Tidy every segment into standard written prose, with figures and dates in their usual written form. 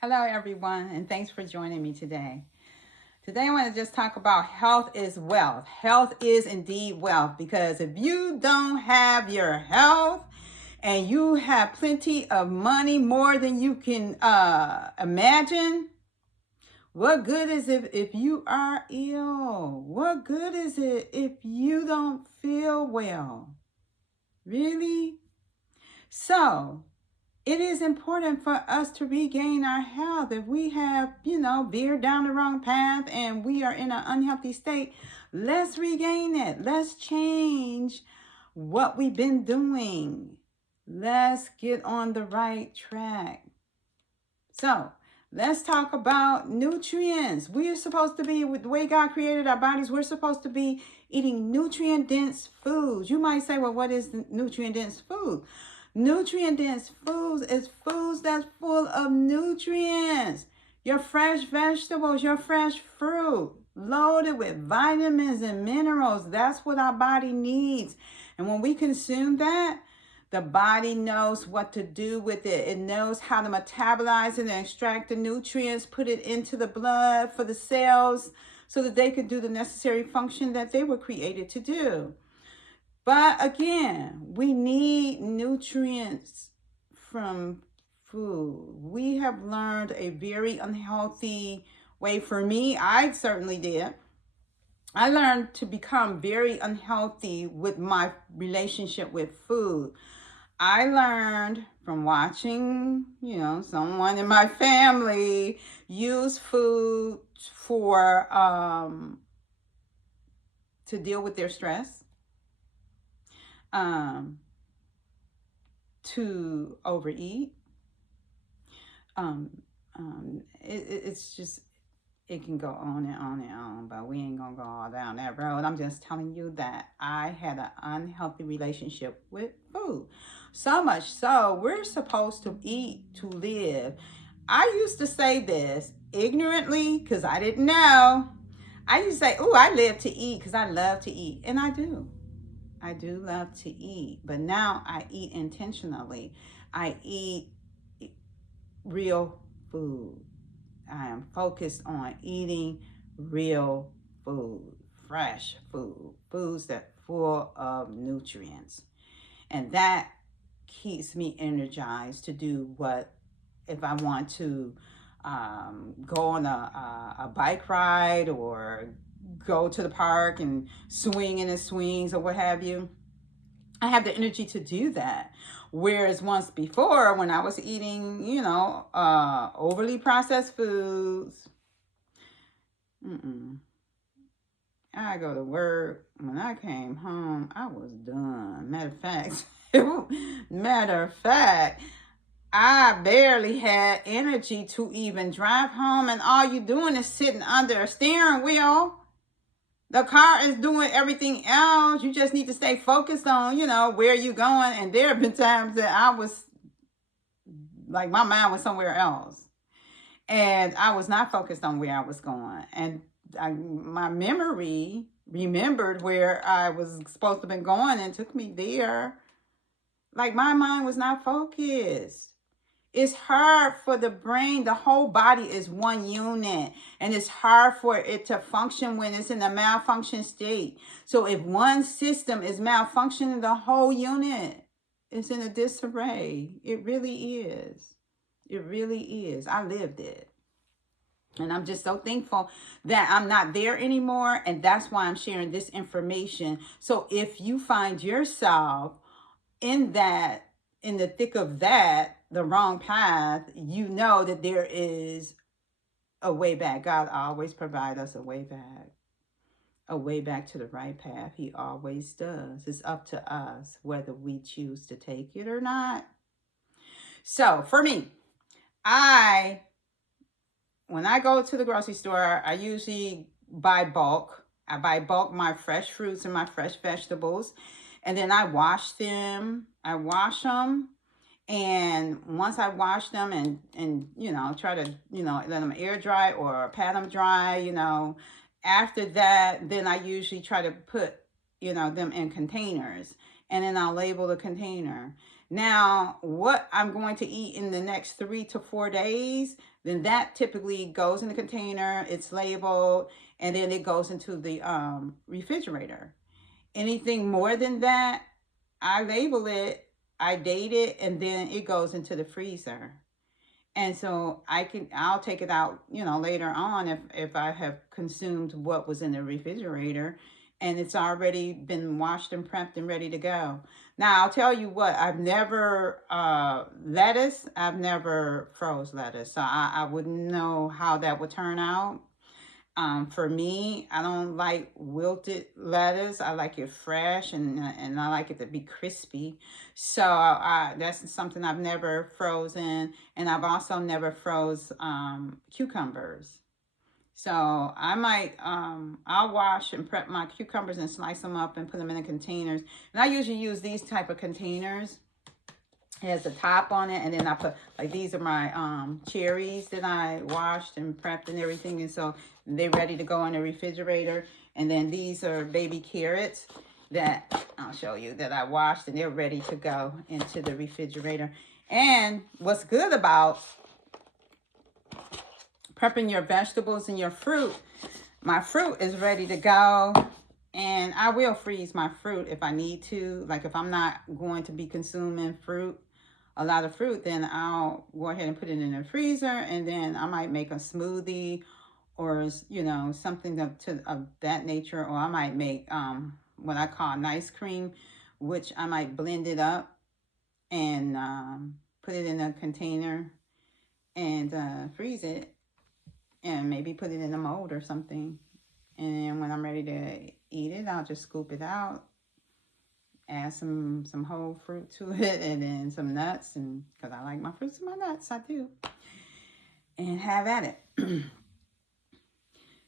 Hello, everyone, and thanks for joining me today. Today, I want to just talk about health is wealth. Health is indeed wealth because if you don't have your health and you have plenty of money, more than you can imagine, what good is it if you are ill? What good is it if you don't feel well? Really? So, it is important for us to regain our health. If we have, veered down the wrong path and we are in an unhealthy state, let's regain it. Let's change what we've been doing. Let's get on the right track. So, let's talk about nutrients. We are supposed to be, with the way God created our bodies, we're supposed to be eating nutrient dense foods. You might say, well, what is nutrient dense food? Nutrient dense foods is foods that's full of nutrients. Your fresh vegetables, your fresh fruit, loaded with vitamins and minerals. That's what our body needs. And when we consume that, the body knows what to do with it. It knows how to metabolize it and extract the nutrients, put it into the blood for the cells so that they could do the necessary function that they were created to do. But again, we need nutrients from food. We have learned a very unhealthy way. For me, I certainly did. I learned to become very unhealthy with my relationship with food. I learned from watching, someone in my family use food for to deal with their stress, um, to overeat. It's just, it can go on and on and on, but we ain't gonna go all down that road. I'm just telling you that I had an unhealthy relationship with food. So much so, we're supposed to eat to live. I used to say this ignorantly because I didn't know. I used to say, oh, I live to eat because I love to eat. And I do. I do love to eat. But now I eat intentionally. I eat real food. I am focused on eating real food, fresh food, foods that are full of nutrients. And that keeps me energized to do what, if I want to go on a bike ride or go to the park and swing in the swings or what have you. I have the energy to do that. Whereas once before, when I was eating, overly processed foods, I go to work. When I came home, I was done. Matter of fact, I barely had energy to even drive home, and all you doing is sitting under a steering wheel. The car is doing everything else. You just need to stay focused on, where you're going. And there have been times that I was like, my mind was somewhere else. And I was not focused on where I was going. And my memory remembered where I was supposed to have been going and took me there. Like, my mind was not focused. It's hard for the brain. The whole body is one unit, and it's hard for it to function when it's in a malfunction state. So if one system is malfunctioning, the whole unit is in a disarray. It really is. It really is. I lived it. And I'm just so thankful that I'm not there anymore. And that's why I'm sharing this information. So if you find yourself in the thick of that, the wrong path, you know that there is a way back. God always provides us a way back to the right path. He always does. It's up to us whether we choose to take it or not. So for me, when I go to the grocery store, I usually buy bulk. I buy bulk my fresh fruits and my fresh vegetables. And then I wash them. And once I wash them and try to, let them air dry or pat them dry, after that, then I usually try to put, them in containers. And then I'll label the container. Now, what I'm going to eat in the next 3 to 4 days, then that typically goes in the container, it's labeled, and then it goes into the refrigerator. Anything more than that, I label it, I date it, and then it goes into the freezer. And so I'll take it out, later on if I have consumed what was in the refrigerator and it's already been washed and prepped and ready to go. Now I'll tell you what, I've never I've never froze lettuce, so I wouldn't know how that would turn out. For me, I don't like wilted lettuce. I like it fresh, and I like it to be crispy. So that's something I've never frozen, and I've also never froze cucumbers. So I might I'll wash and prep my cucumbers and slice them up and put them in the containers. And I usually use these type of containers. It has a top on it, and then I put, like, these are my cherries that I washed and prepped and everything, and so they're ready to go in the refrigerator. And then these are baby carrots that I'll show you that I washed, and they're ready to go into the refrigerator. And what's good about prepping your vegetables and your fruit, my fruit is ready to go. And I will freeze my fruit if I need to. Like, if I'm not going to be consuming a lot of fruit, then I'll go ahead and put it in the freezer, and then I might make a smoothie or, something of that nature. Or I might make what I call an ice cream, which I might blend it up and put it in a container and freeze it, and maybe put it in a mold or something. And then when I'm ready to eat it, I'll just scoop it out, add some whole fruit to it, and then some nuts, and because I like my fruits and my nuts, I do, and have at it.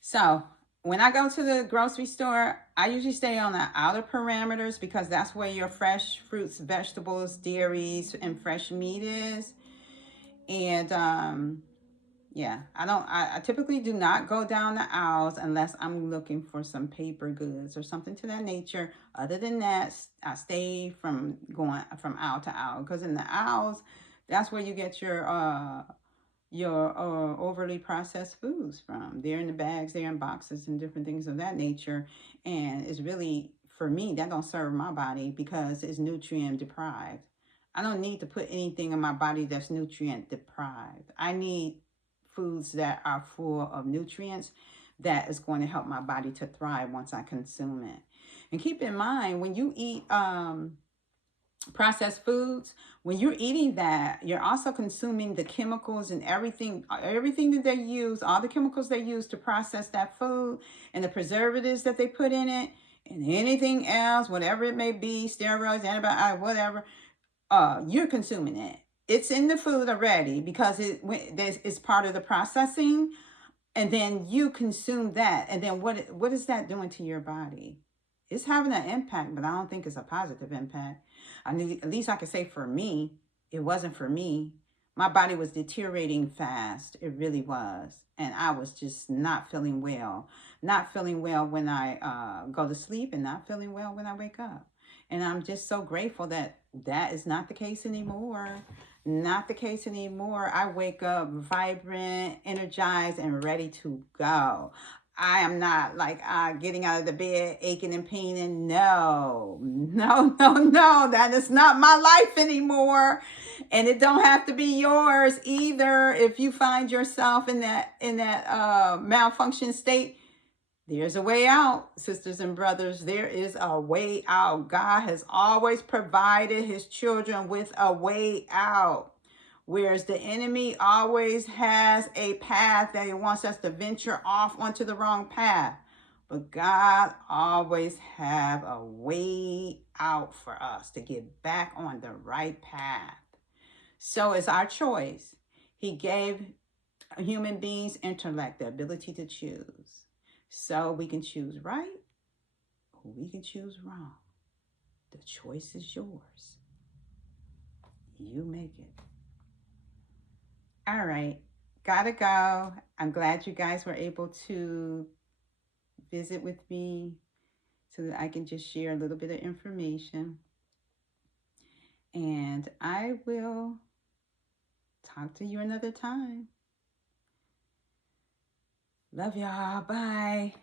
So when I go to the grocery store, I usually stay on the outer parameters because that's where your fresh fruits, vegetables, dairies, and fresh meat is. And yeah, I typically do not go down the aisles unless I'm looking for some paper goods or something to that nature. Other than that, I stay from going from aisle to aisle, because in the aisles, that's where you get your overly processed foods from. They're in the bags, they're in boxes, and different things of that nature. And it's really, for me, that don't serve my body because it's nutrient deprived. I don't need to put anything in my body that's nutrient deprived. I need foods that are full of nutrients that is going to help my body to thrive once I consume it. And keep in mind, when you eat processed foods, when you're eating that, you're also consuming the chemicals and everything that they use, all the chemicals they use to process that food, and the preservatives that they put in it, and anything else, whatever it may be, steroids, antibiotics, whatever. You're consuming it. It's in the food already because it's part of the processing, and then you consume that, and then what is that doing to your body? It's having an impact, but I don't think it's a positive impact. At least I could say for me, it wasn't for me. My body was deteriorating fast. It really was. And I was just not feeling well. Not feeling well when I go to sleep, and not feeling well when I wake up. And I'm just so grateful that that is not the case anymore. Not the case anymore. I wake up vibrant, energized, and ready to go. I am not like getting out of the bed aching and paining. No, no, no, no. That is not my life anymore, and it don't have to be yours either. If you find yourself in that malfunction state, there's a way out, sisters and brothers. There is a way out. God has always provided his children with a way out. Whereas the enemy always has a path that he wants us to venture off onto the wrong path. But God always have a way out for us to get back on the right path. So it's our choice. He gave human beings intellect, the ability to choose. So we can choose right, or we can choose wrong. The choice is yours. You make it. All right, gotta go. I'm glad you guys were able to visit with me so that I can just share a little bit of information. And I will talk to you another time. Love y'all. Bye.